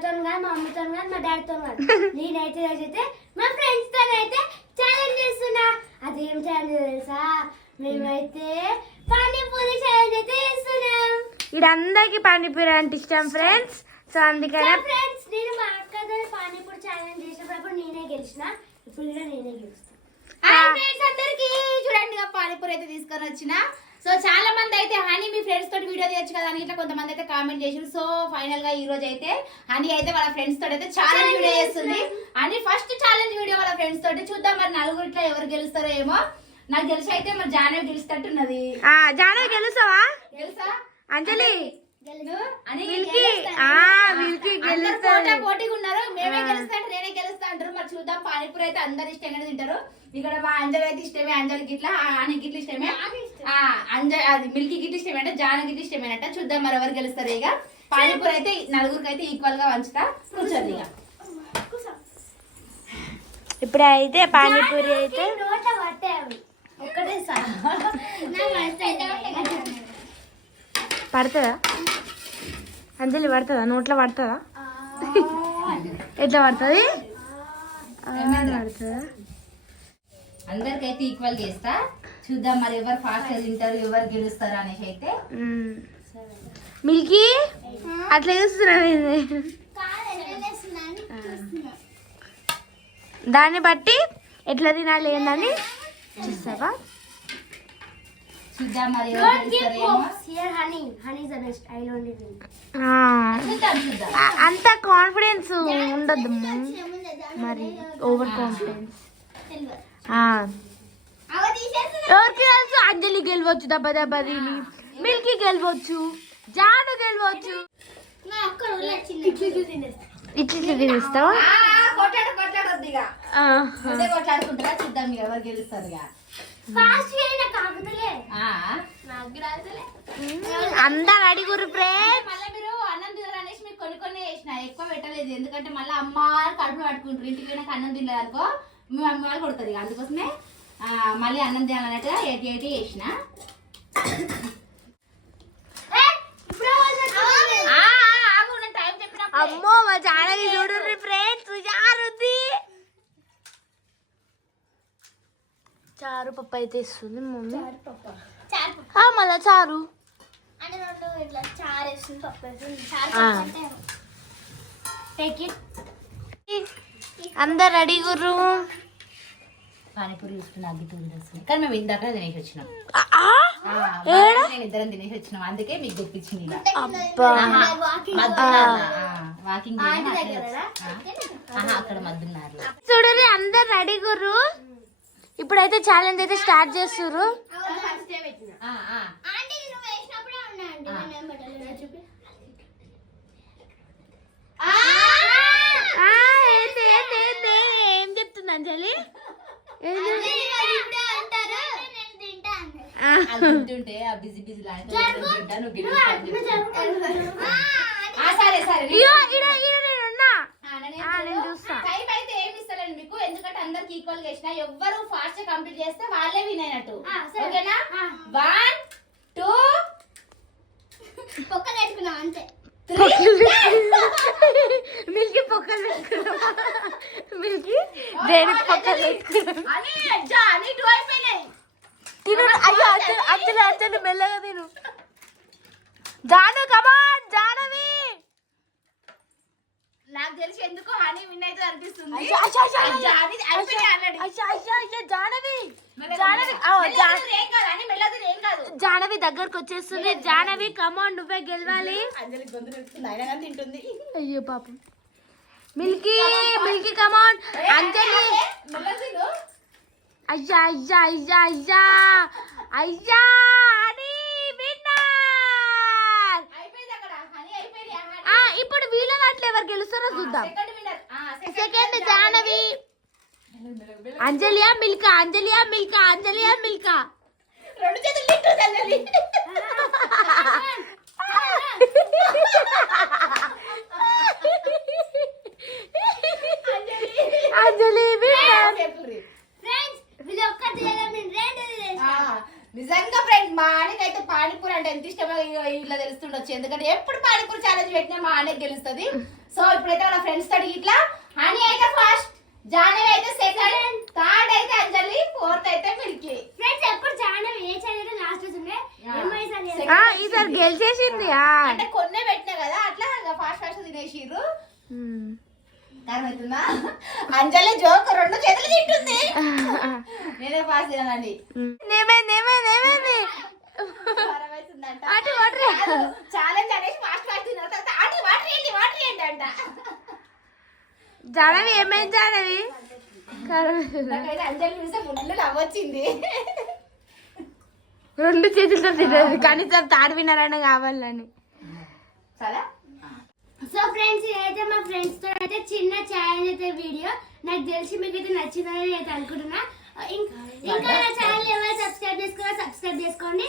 అక్కతో కానీ మా అమ్మతో కానీ మా డాడీతో కానీ నేనైతే అయితే మా ఫ్రెండ్స్ తో అయితే ఛాలెంజ్ చేస్తున్నా. అదేం ఛాలెంజ్ తెలుసా? మేమైతే పానీపూరి ఛాలెంజ్ అయితే చేస్తున్నాం. ఇదందరికి పానీపూరి అంటే ఇష్టం ఫ్రెండ్స్. సో అందుకనే ఫ్రెండ్స్ నేను మా అక్కతో పానీపూరి ఛాలెంజ్ చేసినప్పుడు నేనే గెలిచిన. ఇప్పుడు కూడా నేనే గెలుస్తాను. అందరికి చూడండి పానీపూరి అయితే తీసుకొని వచ్చిన. సో చాలా మంది అయితే హనీ మీ ఫ్రెండ్స్ తోటి వీడియో తీయచ్చు కదా అని ఇట్లా కొంతమంది అయితే కామెంట్ చేసారు. సో ఫైనల్ గా ఈ రోజు అయితే హనీ అయితే వాళ్ళ ఫ్రెండ్స్ తోటి అయితే ఛాలెంజ్ వీడియో చేస్తుంది. హనీ ఫస్ట్ ఛాలెంజ్ వీడియో వాళ్ళ ఫ్రెండ్స్ తోటి చూద్దాం. మరి నలుగురిట్లో ఎవరు గెలుస్తారో ఏమో. నాకు తెలిసి అయితే మరి జానవి గెలుస్తట్టున్నది. జానవి గెలుస్తావా? తెలుసా అంజలి పోటీగా ఉన్నారు. మేమే గెలుస్తా అంటే నేనే గెలుస్తా అంటారు. మరి చూద్దాం. పానీపూరి అయితే అందరు ఇష్టంగానే తింటారు. ఇక్కడ మా అంజలి అయితే ఇష్టమే. అంజలికి ఇట్లా ఆనికి ఇట్లా ఇష్టమే. అది మిల్కీ గిట్ల ఇష్టమే అంటే జాన గిట్ల ఇష్టమేనట. చూద్దాం మరి ఎవరు గెలుస్తారు. ఇక పానీపూరి అయితే నలుగురికి అయితే ఈక్వల్ గా వంచుతా. కూర్చోండి ఇక. ఇప్పుడైతే పానీపూరి అయితే పడుతుందా? అంజలి పడుతుందా? నోట్లో పడుతుందా? ఎట్లా పడుతుంది? పడుతుందా? అందరికైతే ఈక్వల్ చేస్తా. చూద్దాం మరి ఎవరు ఫాస్ట్ గా తింటారు, ఎవరు గెలుస్తారు అనేసి అయితే. మిల్కీ అట్లా చూస్తున్నా. దాన్ని బట్టి ఎట్లా తినాలి ఏందని చూస్తావా? చూద్దాం మరి ఎవరు గెలుస్తారేమో. అంత కాన్ఫిడెన్స్ ఉండదు మరి. Over confidence. ఎవరికి తెలుసు? అంజలి గెలవచ్చు దెబ్బ దెబ్బని, మిల్కీ గెలవచ్చు, జాను గెలవచ్చు. ఇట్లా తినేస్తావా? కొట్లాడొద్దు ఇక. కొట్లాడుకుంటారా? చూద్దాం ఎవరు గెలుస్తారు. అందరు అడిగురు ఫ్రెండ్స్. మళ్ళీ మీరు అన్నం తినరు అనేసి మీకు కొన్ని వేసిన ఎక్కువ పెట్టలేదు. ఎందుకంటే మళ్ళీ అమ్మ కడుపు పట్టుకుంటారు. ఇంటికి పోయినాక అన్నం తినలేదు అనుకో మీ అమ్మ వాళ్ళు కొడుతుంది. అందుకోసమే మళ్ళీ అన్నం తినాలన్నట్టుగా 80 వేసిన. అమ్మో మా జానవి చూడండి ఫ్రెండ్స్. చారు పప్పు అయితే ఇస్తుంది మమ్మీ. మళ్ళా చారు అందరు రెడీ గుర్రు. పానీపూరి చూసుకుని అగ్గితుంది వస్తుంది. కానీ మేము ఇందాక తినేసి వచ్చినాం. నేను ఇద్దరం తినేసి వచ్చినాం. అందుకే మీకు తెప్పించింది. వాకింగ్ అక్కడ మద్దున్నారు. చూడరి అందరు రెడీ గుర్రు. ఇప్పుడైతే ఛాలెంజ్ అయితే స్టార్ట్ చేస్తుర్రు. ఏం చెప్తుంది అంజలి? తింటుంటే బిజీ బిజీ టైం అయితే ఏమి ఇస్తారండి మీకు. ఎందుకంటే అందరికి ఈక్వల్ గా ఇచ్చిన. ఎవ్వరు ఫాస్ట్ కంప్లీట్ చేస్తే వాళ్ళే విన్ అయినట్టు. ఓకేనా? 1 2 పొక్కలు వేసుకున్నాం అంతే. మిల్కీ పొక్కలు వేసుకున్నాం. మిల్కీ దేనికి పొక్కలు వేసుకున్నాం? తిను. అయ్యో అచ్చలు అచ్చలు మెల్లగా తిను. జాను కమాన్ జానవి. నాకు తెలిసి ఎందుకో హనీ విన్ అయితే అనిపిస్తుంది. జానవి దగ్గరకు వచ్చేస్తుంది. జానవి కమాన్ నువ్వే గెలవాలి. తింటుంది. అయ్యో పాపం. మిల్కీ మిల్కీ కమాన్. అంజలి అయ్యా అయ్యా అయ్యా అయ్యా అయ్యా. ఇప్పుడు వీళ్ళ దాంట్లో ఎవరు గెలుస్తారో చూద్దాం. సెకండ్ జానవి. అంజలియా మిల్కా అంజలియా మిల్కా అంజలియా మిల్కా. అంజలి నిజంగా ఫ్రెండ్ మా ఆయనకైతే పానీపూరి అంటే ఎంత ఇష్టమో ఇట్లా తెలుస్తుండొచ్చు, ఎందుకంటే ఎప్పుడు పానీపూరి ఛాలెంజ్ పెట్టినా మా ఆనే గెలుస్తుంది. సో ఇప్పుడైతే వాళ్ళ ఫ్రెండ్స్ తోటి ఇట్లా హనీ అయితే ఫస్ట్, జాహ్నవి అయితే సెకండ్, థర్డ్ అయితే అంజలి, ఫోర్త్ అయితే మిల్కీ. ఫ్రెండ్స్ ఎప్పుడు జాహ్నవి ఏ ఛానల్ లాస్ట్ ఉండే ఈసారి గెలిచేసింది అంటే కొన్నే పెట్టినా కదా అట్లా ఫాస్ట్ ఫాస్ట్ తినేసిర్రు. అర్థమవుతుందా? అంజలి జోక్ 2 చేతులు తింటుంది, నేనే ఫాస్ట్ తినాలండి. ఛాలెంజ్ అనేసి ఫాస్ట్ ఫాస్ట్ తిన్నారు, తర్వాత ఆంటీ వాటర్ ఏంటి వాటర్ ఏంటి అంట. జానవి ఏమైంది జానవి? నాకైతే అంజలి చూస్తే ముందు నవ్వొచ్చింది. 2 చేతులతో తినదు, కనీసం తాడు వినారన్న కావాలని. సరే సో ఫ్రెండ్స్ ఇదైతే మా ఫ్రెండ్స్ తో అయితే చిన్న ఛాలెంజ్ అయితే వీడియో, నాకు తెలిసి మీకు అయితే నచ్చిందని అయితే అనుకుంటున్నా. ఇంకా నా ఛానల్ ఎవరు సబ్స్క్రైబ్ చేసుకోండి.